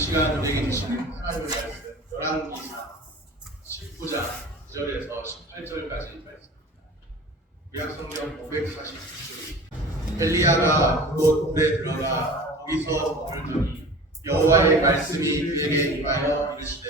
시간 우리에게 주시는 하나님의 말씀 열왕기상 19장 9절에서 18절까지 말씀. 구약성경 549쪽. 엘리야가 곧 물에 들어가 거기서 머물더니 여호와의 말씀이 그에게 임하여 이르시되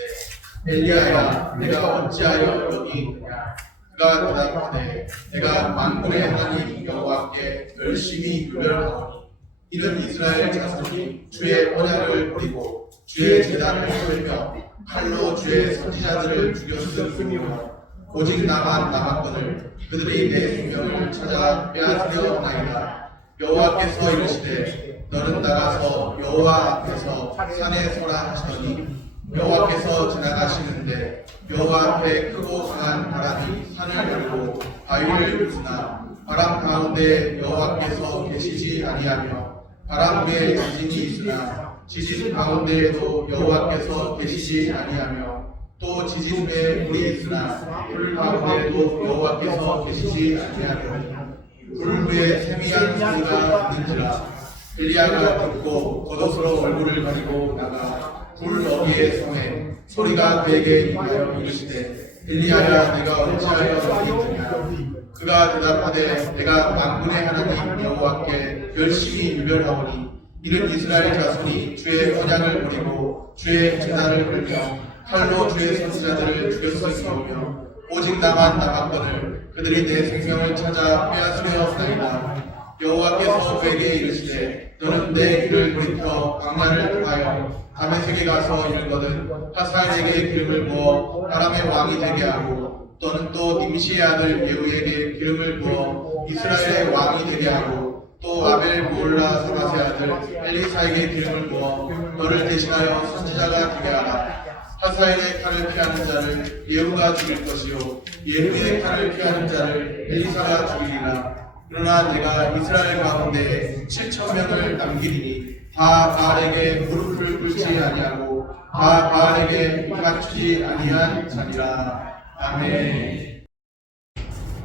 엘리야야 내가 어찌하여 여기 있느냐. 그가 대답하되 내가 만군의 하나님 여호와께 열심히 유별하오니 이는 이스라엘 자손이 주의 언약을 버리고 주의 제단을 헐며 칼로 주의 선지자들을 죽였으므로 오직 나만 남았거늘 그들이 내 생명을 찾아 빼앗으려나이다. 여호와께서 이르시되 너는 나가서 여호와 앞에서 산에 서라 하시더니 여호와께서 지나가시는데 여호와 앞에 크고 강한 바람이 산을 열고 바위를 부수나 바람 가운데 여호와께서 계시지 아니하며 바람 위에 지진이 있으나 지진 가운데에도 여호와께서 계시지 아니하며 또 지진 위에 불이 있으나 불 가운데에도 여호와께서 계시지 아니하며 불 위에 세미한 소리가 있는지라. 엘리야가 듣고 겉옷으로 얼굴을 가리고 나가 불 너비의 성에 소리가 그에게 임하여 이르시되 엘리야야 내가 어찌하여 여기 있느냐. 그가 대답하되 내가 만군의 하나님 여호와께 열심히 유별하오니 이는 이스라엘 자손이 주의 언약을 버리고 주의 제단을 헐며 칼로 주의 선지자들을 죽였으며 오직 나만 남았거늘 그들이 내 생명을 찾아 빼앗으려나이다. 여호와께서 그에게 이르시되 너는 내 길을 돌이켜 광야를 통하여 다메섹에 가서 이르거든 하사엘에게 기름을 부어 아람의 왕이 되게 하고 너는 또 nim시의 아들 예후에게 기름을 부어 이스라엘의 왕이 되게 하고 또 아벨 모올라 사바세 아들 엘리사에게 기름을 부어 너를 대신하여 선지자가 되게 하라. 하사엘의 칼을 피하는 자를 예후가 죽일 것이요 예후의 칼을 피하는 자를 엘리사가 죽이리라. 그러나 내가 이스라엘 가운데 7,000명을 남기리니 다 바알에게 무릎을 꿇지 아니하고 다 바알에게 맞추지 아니한 자니라. 아멘.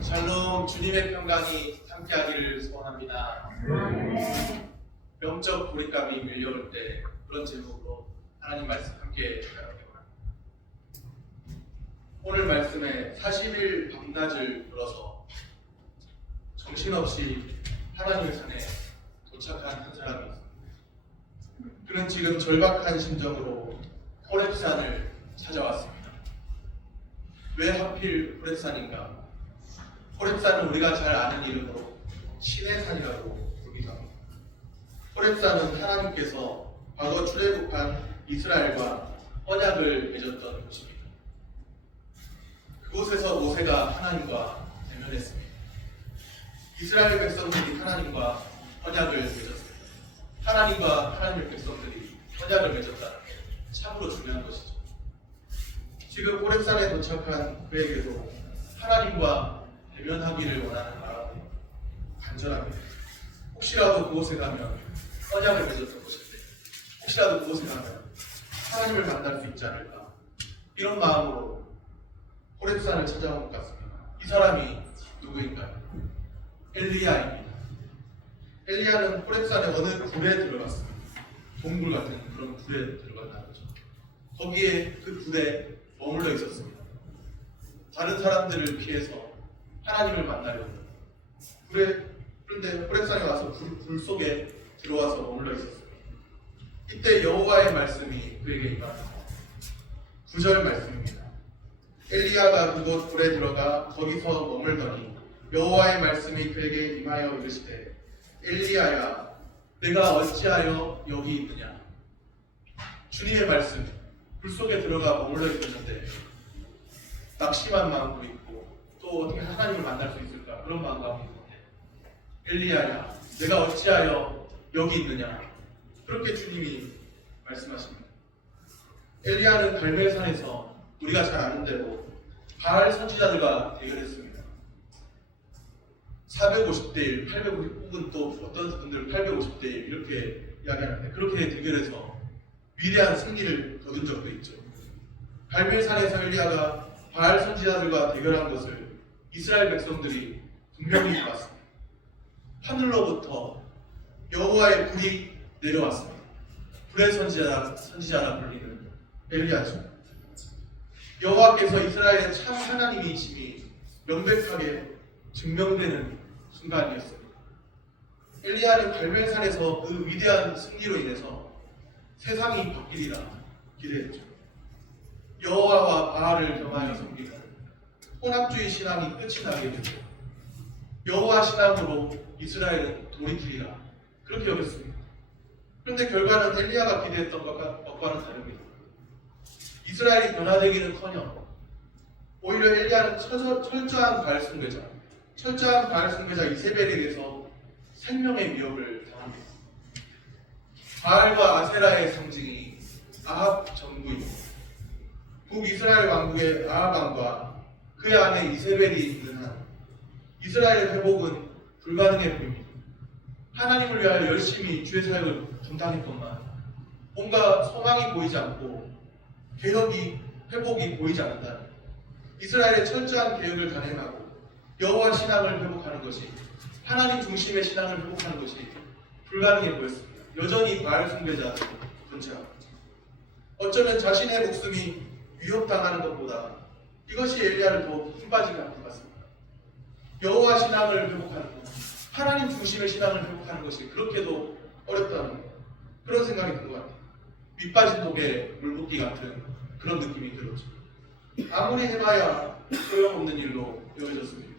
샬롬. 주님의 평강이 함께하기를 소원합니다. 영적 고립감이 밀려올 때 그런 제목으로 하나님 말씀 함께 나누기 원합니다. 오늘 말씀에 40일 밤낮을 걸어서 정신없이 하나님의 산에 도착한 한 사람이 있습니다. 그는 지금 절박한 심정으로 호렙산을 찾아왔습니다. 왜 하필 호렙산인가? 호렙산은 우리가 잘 아는 이름으로 신의 산이라고 부르기도 합니다. 호렙산은 하나님께서 과거 출애굽한 이스라엘과 언약을 맺었던 곳입니다. 그곳에서 모세가 하나님과 대면했습니다. 이스라엘 백성들이 하나님과 언약을 맺었습니다. 하나님과 하나님의 백성들이 언약을 맺었다는 게 참으로 중요한 것이죠. 지금 호렙산에 도착한 그에게도 하나님과 대면하기를 원하는 마음이 간절합니다. 혹시라도 그곳에 가면 언약을 맺었던 곳인데 혹시라도 그곳에 가면 하나님을 만날 수 있지 않을까, 이런 마음으로 호렙산을 찾아온 것 같습니다. 이 사람이 누구인가요? 엘리야입니다. 엘리야는 호렙산의 어느 굴에 들어갔습니다. 동굴 같은 그런 굴에 들어갔다는 거죠. 거기에 그 굴에 머물러 있었습니다. 다른 사람들을 피해서 하나님을 만나려고. 그런데 호렙산에 와서 굴 속에 들어와서 머물러 있었습니다. 이때 여호와의 말씀이 그에게 임합니다. 9절 말씀입니다. 엘리야가 그곳 굴에 들어가 거기서 머물더니 여호와의 말씀이 그에게 임하여 이르시되 엘리야야 내가 어찌하여 여기 있느냐. 주님의 말씀, 굴 속에 들어가 머물러 있었는데 낙심한 마음도 있고 또 어떻게 하나님을 만날 수 있을까, 그런 마음도 있는데 엘리야야 내가 어찌하여 여기 있느냐, 그렇게 주님이 말씀하십니다. 엘리야는 갈멜산에서 우리가 잘 아는 대로 바알 선지자들과 대결했습니다. 450대 1, 850, 혹은 또 어떤 분들은 850대 1 이렇게 이야기하는데 그렇게 대결해서 위대한 승리를 거둔 적도 있죠. 갈멜산에서 엘리야가 바알 선지자들과 대결한 것을 이스라엘 백성들이 분명히 봤습니다. 하늘로부터 여호와의 불이 내려왔습니다. 불의 선지자라 불리는 엘리야죠. 여호와께서 이스라엘의 참 하나님이심이 명백하게 증명되는 순간이었습니다. 엘리야는 갈멜산에서 그 위대한 승리로 인해서 세상이 바뀌리라 기대했죠. 여호와와 바알을 겸하여 섬기고 혼합주의 신앙이 끝이 나게 되고 여호와 신앙으로 이스라엘은 돌이키리라 그렇게 여겼습니다. 그런데 결과는 엘리야가 기대했던 것과는 다릅니다. 이스라엘이 변화되기는커녕 오히려 엘리야는 철저한 바알 숭배자 이세벨에게서 생명의 위협을 당합니다. 바알과 아세라의 상징이 아합 전부이고 북이스라엘 왕국의 아합 왕과 그의 아내 이세벨이 있는 한 이스라엘의 회복은 불가능해 보입니다. 하나님을 위하여 열심히 주의 사역을 감당했건만 뭔가 소망이 보이지 않고 회복이 보이지 않는다. 이스라엘의 철저한 개혁을 단행하고 여호와 신앙을 회복하는 것이 하나님 중심의 신앙을 회복하는 것이 불가능해 보였습니다. 여전히 바알 숭배자로 존재합니다. 어쩌면 자신의 목숨이 위협당하는 것보다 이것이 엘리야를 더 힘빠지게 한 것 같습니다. 여호와 신앙을 회복하는 것, 하나님 중심의 신앙을 회복하는 것이 그렇게도 어렵다는 그런 생각이 든 것 같아요. 밑빠진 독에 물붓기 같은 그런 느낌이 들었죠. 아무리 해봐야 소용없는 일로 여겨졌습니다.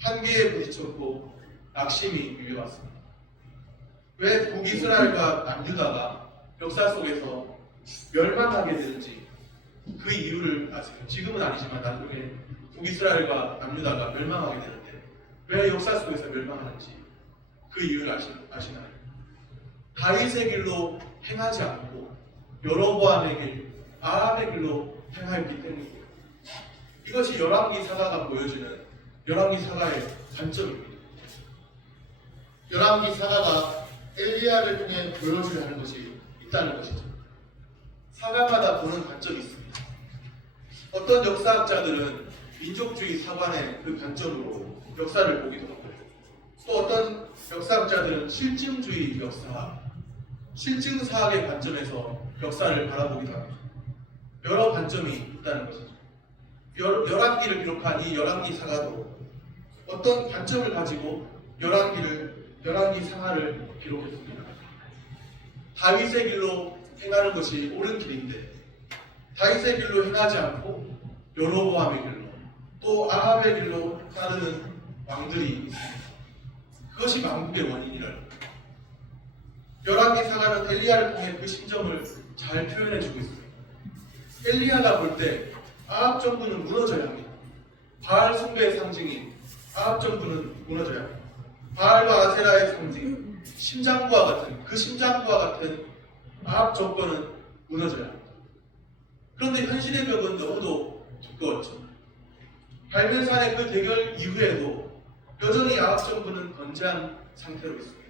한계에 부딪혔고 낙심이 밀려왔습니다. 왜 북이스라엘과 남유다가 역사 속에서 멸망하게 되는지 그 이유를 아세요? 지금은 아니지만 나중에 북이스라엘과 남유다가 멸망하게 되는데 왜 역사 속에서 멸망하는지 그 이유를 아시나요? 다윗의 길로 행하지 않고 여로보암의 길, 아합의 길로 행하였기 때문이에요. 이것이 열왕기 사가가 보여주는 열왕기 사가의 관점입니다. 열왕기 사가가 엘리야를 통해 보여주려 하는 것이 있다는 것이죠. 사가마다 보는 관점이 있습니다. 어떤 역사학자들은 민족주의 사관의 그 관점으로 역사를 보기도 하고 또 어떤 역사학자들은 실증주의 역사, 실증사학의 관점에서 역사를 바라보기도 합니다. 여러 관점이 있다는 것이죠. 열왕기를 기록한 이 열왕기 사가도 어떤 관점을 가지고 열왕기 사가를 기록했습니다. 다윗의 길로 행하는 것이 옳은 길인데 다윗의 길로 행하지 않고 여로보암의 길로 또 아합의 길로 따르는 왕들이 있습니다. 그것이 망국의 원인이라는 거예요. 열왕기 사가는 엘리야를 통해 그 심정을 잘 표현해주고 있습니다. 엘리야가 볼 때 아합 정부는 무너져야 합니다. 바알 숭배의 상징인 아합 정부는 무너져야 합니다. 바알과 아세라의 상징, 그 심장과 같은 아합 정권은 무너져야 합니다. 그런데 현실의 벽은 너무도 두꺼웠죠. 갈멜산의 그 대결 이후에도 여전히 아합 정부는 건재한 상태로 있습니다.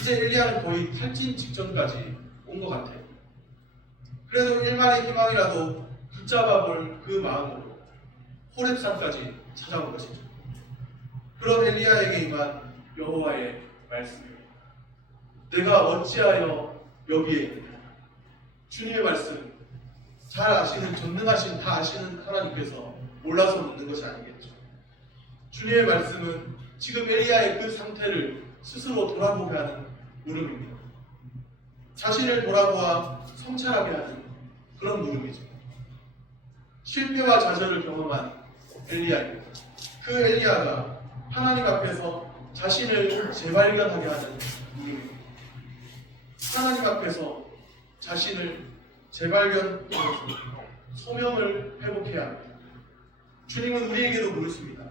이제 엘리야는 거의 탈진 직전까지 온 것 같아요. 그래도 일말의 희망이라도 붙잡아 볼 그 마음으로 호렙산까지 찾아온 것이죠. 그런 엘리야에게 임한 여호와의 말씀입니다. 내가 어찌하여 여기에 있느냐. 주님의 말씀, 잘 아시는, 전능하신, 다 아시는 하나님께서 몰라서 묻는 것이 아니겠죠. 주님의 말씀은 지금 엘리야의 그 상태를 스스로 돌아보게 하는 물음입니다. 자신을 돌아보아 성찰하게 하는 그런 물음이죠. 실패와 좌절을 경험한 엘리야입니다. 그 엘리야가 하나님 앞에서 자신을 재발견하게 하는 물음입니다. 하나님 앞에서 자신을 재발견하면서 소명을 회복해야 합니다. 주님은 우리에게도 물으십니다.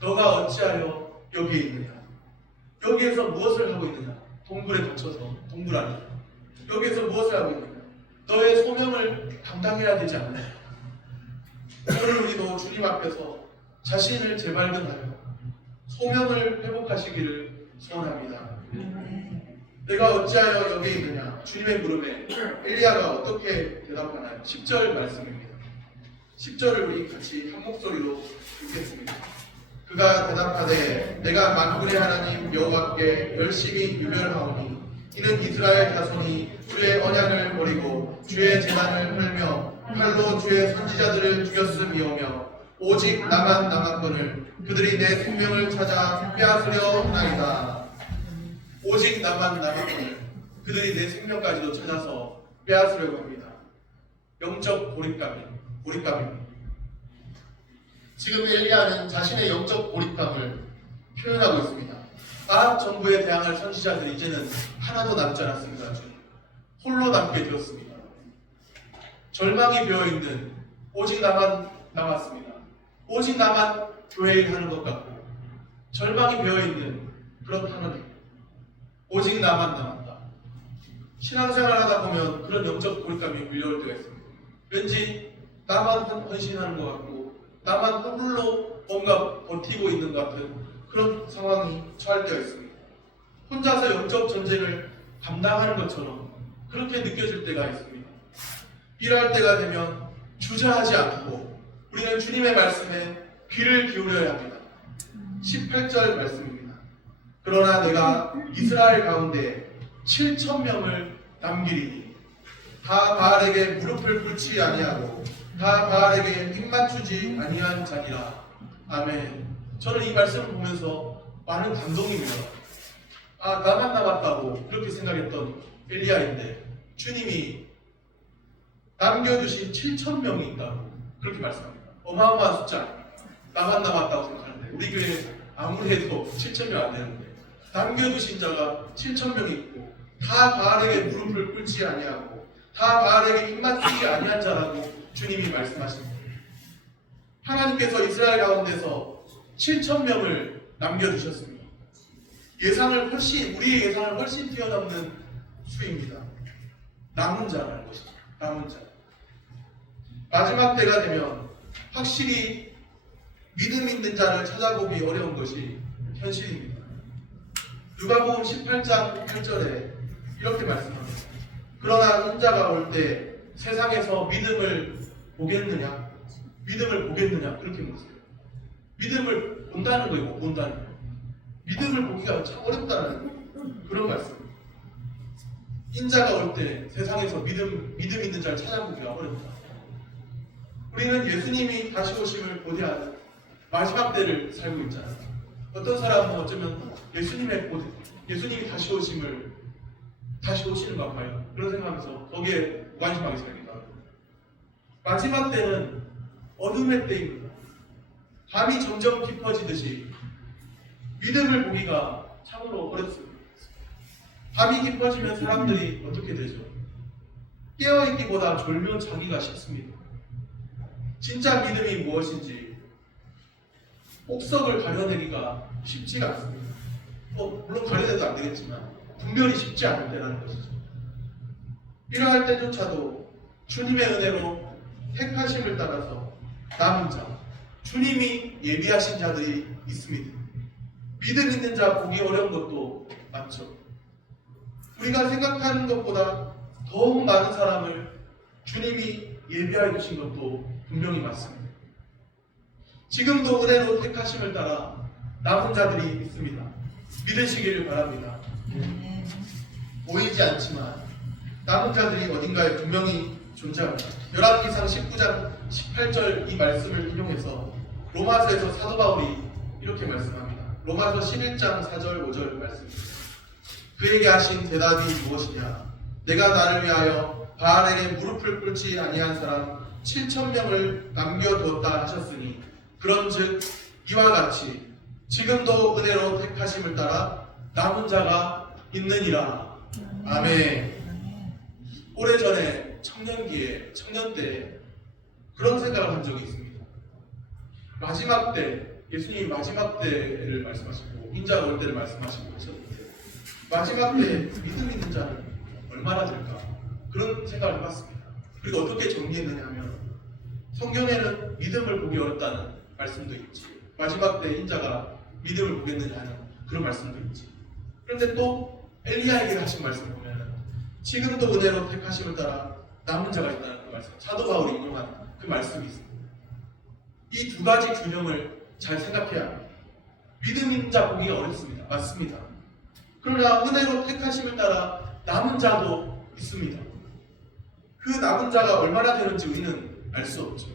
너가 어찌하여 여기에 있느냐? 여기에서 무엇을 하고 있느냐? 동굴에 갇혀서 동굴 안에 여기에서 무엇을 하고 있느냐? 너의 소명을 감당해야 되지 않느냐? 오늘 우리도 주님 앞에서 자신을 재발견하여 소명을 회복하시기를 소원합니다. 내가 어찌하여 여기에 있느냐? 주님의 물음에 엘리야가 어떻게 대답하나요? 10절 말씀입니다. 10절을 우리 같이 한 목소리로 읽겠습니다. 그가 대답하되 내가 만군의 하나님 여호와께 열심히 유별하오니 이는 이스라엘 자손이 주의 언약을 버리고 주의 제단을 헐며 칼로 주의 선지자들을 죽였음이오며 오직 나만 남았거늘 그들이 내 생명을 찾아 빼앗으려 하나이다. 오직 나만 남았거늘 그들이 내 생명까지도 찾아서 빼앗으려고 합니다. 영적 고립감입니다. 지금 엘리야는 자신의 영적 고립감을 표현하고 있습니다. 아합 정부에 대항할 선지자들이 이제는 하나도 남지 않았습니다. 홀로 남게 되었습니다. 절망이 배어있는 오직 나만 남았습니다. 오직 나만 교회 일하는 것 같고 절망이 배어있는 그런 하나님, 오직 나만 남았다. 신앙생활 하다 보면 그런 영적 고립감이 밀려올 때가 있습니다. 왠지 나만 헌신하는 것 같고 나만 홀로 뭔가 버티고 있는 것 같은 그런 상황이 처할 때가 있습니다. 혼자서 영적 전쟁을 감당하는 것처럼 그렇게 느껴질 때가 있습니다. 이럴 때가 되면 주저하지 않고 우리는 주님의 말씀에 귀를 기울여야 합니다. 18절 말씀입니다. 그러나 내가 이스라엘 가운데 7,000명을 남기리니 다 바알에게 무릎을 꿇지 아니하고 다 바알에게 입 맞추지 아니한 자니라. 아멘. 저는 이 말씀을 보면서 많은 감동입니다. 나만 남았다고 그렇게 생각했던 엘리야인데 주님이 남겨주신 7,000명이 있다고 그렇게 말씀합니다. 어마어마한 숫자 아닙니까? 나만 남았다고 생각하는데 우리 교회 아무리 해도 7,000명 안 되는데 남겨주신 자가 7,000명이 있고 다 바알에게 무릎을 꿇지 아니하고 다 바알에게 입 맞추지 아니한 자라고 주님이 말씀하십니다. 하나님께서 이스라엘 가운데서 7,000명을 남겨주셨습니다. 우리의 예상을 훨씬 뛰어넘는 수입니다. 남은 자라는 것이죠. 남은 자. 마지막 때가 되면 확실히 믿음 있는 자를 찾아보기 어려운 것이 현실입니다. 누가복음 18장 8절에 이렇게 말씀합니다. 그러나 인자가 올 때 세상에서 믿음을 보겠느냐? 믿음을 보겠느냐? 그렇게 묻어요. 믿음을 본다는 거예요. 못 본다는 거예요. 믿음을 보기가 참 어렵다는 그런 말씀입니다. 인자가 올 때 세상에서 믿음 있는 자를 찾아보기가 어렵다. 우리는 예수님이 다시 오심을 고대하는 마지막 때를 살고 있잖아요. 어떤 사람은 어쩌면 예수님이 다시 오시는가 봐요. 그런 생각하면서 거기에 무관심하게 살기도 하고. 마지막 때는 어둠의 때입니다. 밤이 점점 깊어지듯이 믿음을 보기가 참으로 어렵습니다. 밤이 깊어지면 사람들이 어떻게 되죠? 깨어있기보다 졸면 자기가 쉽습니다. 진짜 믿음이 무엇인지 옥석을 가려내기가 쉽지가 않습니다. 물론 가려내도 안 되겠지만 분별이 쉽지 않을 때라는 것이죠. 이러할 때조차도 주님의 은혜로 택하심을 따라서 남은 자, 주님이 예비하신 자들이 있습니다. 믿음 있는 자 보기 어려운 것도 맞죠. 우리가 생각하는 것보다 더욱 많은 사람을 주님이 예비하여 주신 것도 분명히 맞습니다. 지금도 은혜로 택하심을 따라 남은 자들이 있습니다. 믿으시기를 바랍니다. 보이지 않지만 남은 자들이 어딘가에 분명히 존재합니다. 열왕기상 19장 18절 이 말씀을 인용해서 로마서에서 사도 바울이 이렇게 말씀합니다. 로마서 11장 4절 5절 말씀입니다. 그에게 하신 대답이 무엇이냐? 내가 나를 위하여 바알에게 무릎을 꿇지 아니한 사람 7,000명을 남겨두었다 하셨으니 그런즉 이와 같이 지금도 은혜로 택하심을 따라 남은 자가 있느니라. 아멘. 오래전에 청년 때 그런 생각을 한 적이 있습니다. 마지막 때, 예수님이 마지막 때를 말씀하시고 인자가 올 때를 말씀하시고 하셨는데 마지막 때 믿음 있는 자는 얼마나 될까? 그런 생각을 해봤습니다. 그리고 어떻게 정리했느냐 하면 성경에는 믿음을 보기 어렵다는 말씀도 있지, 마지막 때 인자가 믿음을 보겠느냐 하는 그런 말씀도 있지. 그런데 또 엘리야에게 하신 말씀 보면 지금도 은혜로 택하심을 따라 남은 자가 있다는 그 말씀, 사도 바울이 인용한 그 말씀이 있습니다. 이 두 가지 균형을 잘 생각해야 합니다. 믿음 있는 자 보기가 어렵습니다. 맞습니다. 그러나 은혜로 택하심을 따라 남은 자도 있습니다. 그 남은 자가 얼마나 되는지 우리는 알 수 없죠.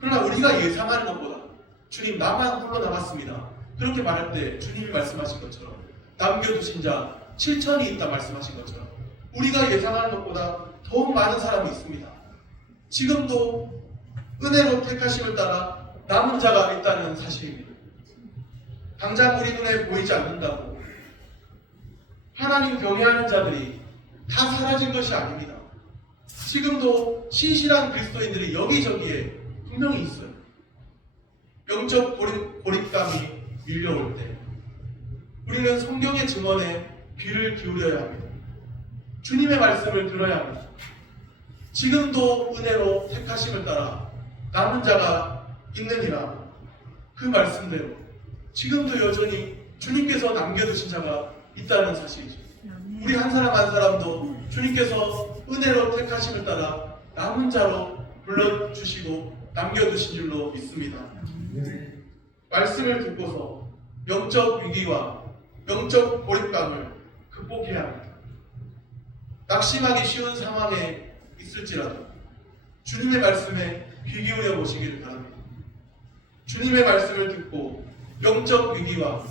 그러나 우리가 예상하는 것보다 주님 나만 홀로 남았습니다. 그렇게 말할 때 주님이 말씀하신 것처럼 남겨두신 자 7천이 있다 말씀하신 것처럼 우리가 예상하는 것보다 더욱 많은 사람이 있습니다. 지금도 은혜로 택하심을 따라 남은 자가 있다는 사실입니다. 당장 우리 눈에 보이지 않는다고 하나님 경외하는 자들이 다 사라진 것이 아닙니다. 지금도 신실한 그리스도인들이 여기저기에 분명히 있어요. 영적 고립감이 밀려올 때 우리는 성경의 증언에 귀를 기울여야 합니다. 주님의 말씀을 들어야 합니다. 지금도 은혜로 택하심을 따라 남은 자가 있느니라 그 말씀대로 지금도 여전히 주님께서 남겨두신 자가 있다는 사실이죠. 우리 한 사람 한 사람도 주님께서 은혜로 택하심을 따라 남은 자로 불러주시고 남겨두신 줄로 믿습니다. 말씀을 듣고서 영적 위기와 영적 고립감을 극복해야 합니다. 낙심하기 쉬운 상황에 있을지라도 주님의 말씀에 귀 기울여 보시기를 바랍니다. 주님의 말씀을 듣고 영적 위기와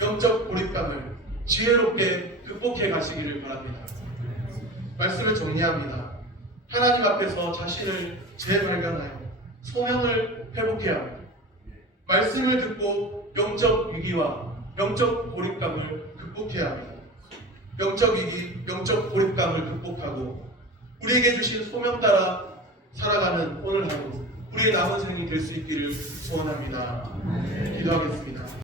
영적 고립감을 지혜롭게 극복해 가시기를 바랍니다. 말씀을 정리합니다. 하나님 앞에서 자신을 재발견하여 소명을 회복해야 합니다. 말씀을 듣고 영적 위기와 영적 고립감을 극복해야 합니다. 영적 위기, 영적 고립감을 극복하고 우리에게 주신 소명 따라 살아가는 오늘 하루 우리의 남은 생이 될 수 있기를 소원합니다. 기도하겠습니다.